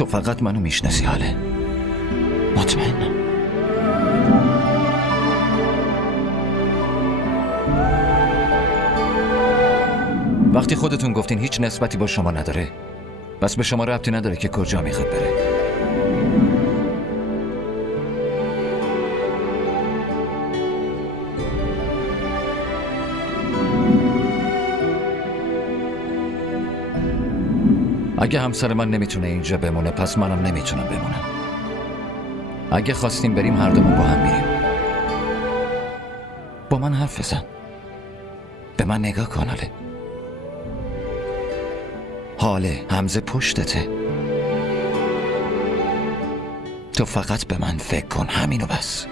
تو فقط منو میشناسی حاله. مطمئنم. وقتی خودتون گفتین هیچ نسبتی با شما نداره، بس به شما ربطی نداره که کجا میخواد بره. اگه همسر من نمیتونه اینجا بمونه، پس منم نمیتونم بمونم. اگه خواستیم بریم هر دومون با هم میریم. با من حرف بزن. به من نگاه کن حاله. حاله حمزه پشتته. تو فقط به من فکر کن، همینو بس.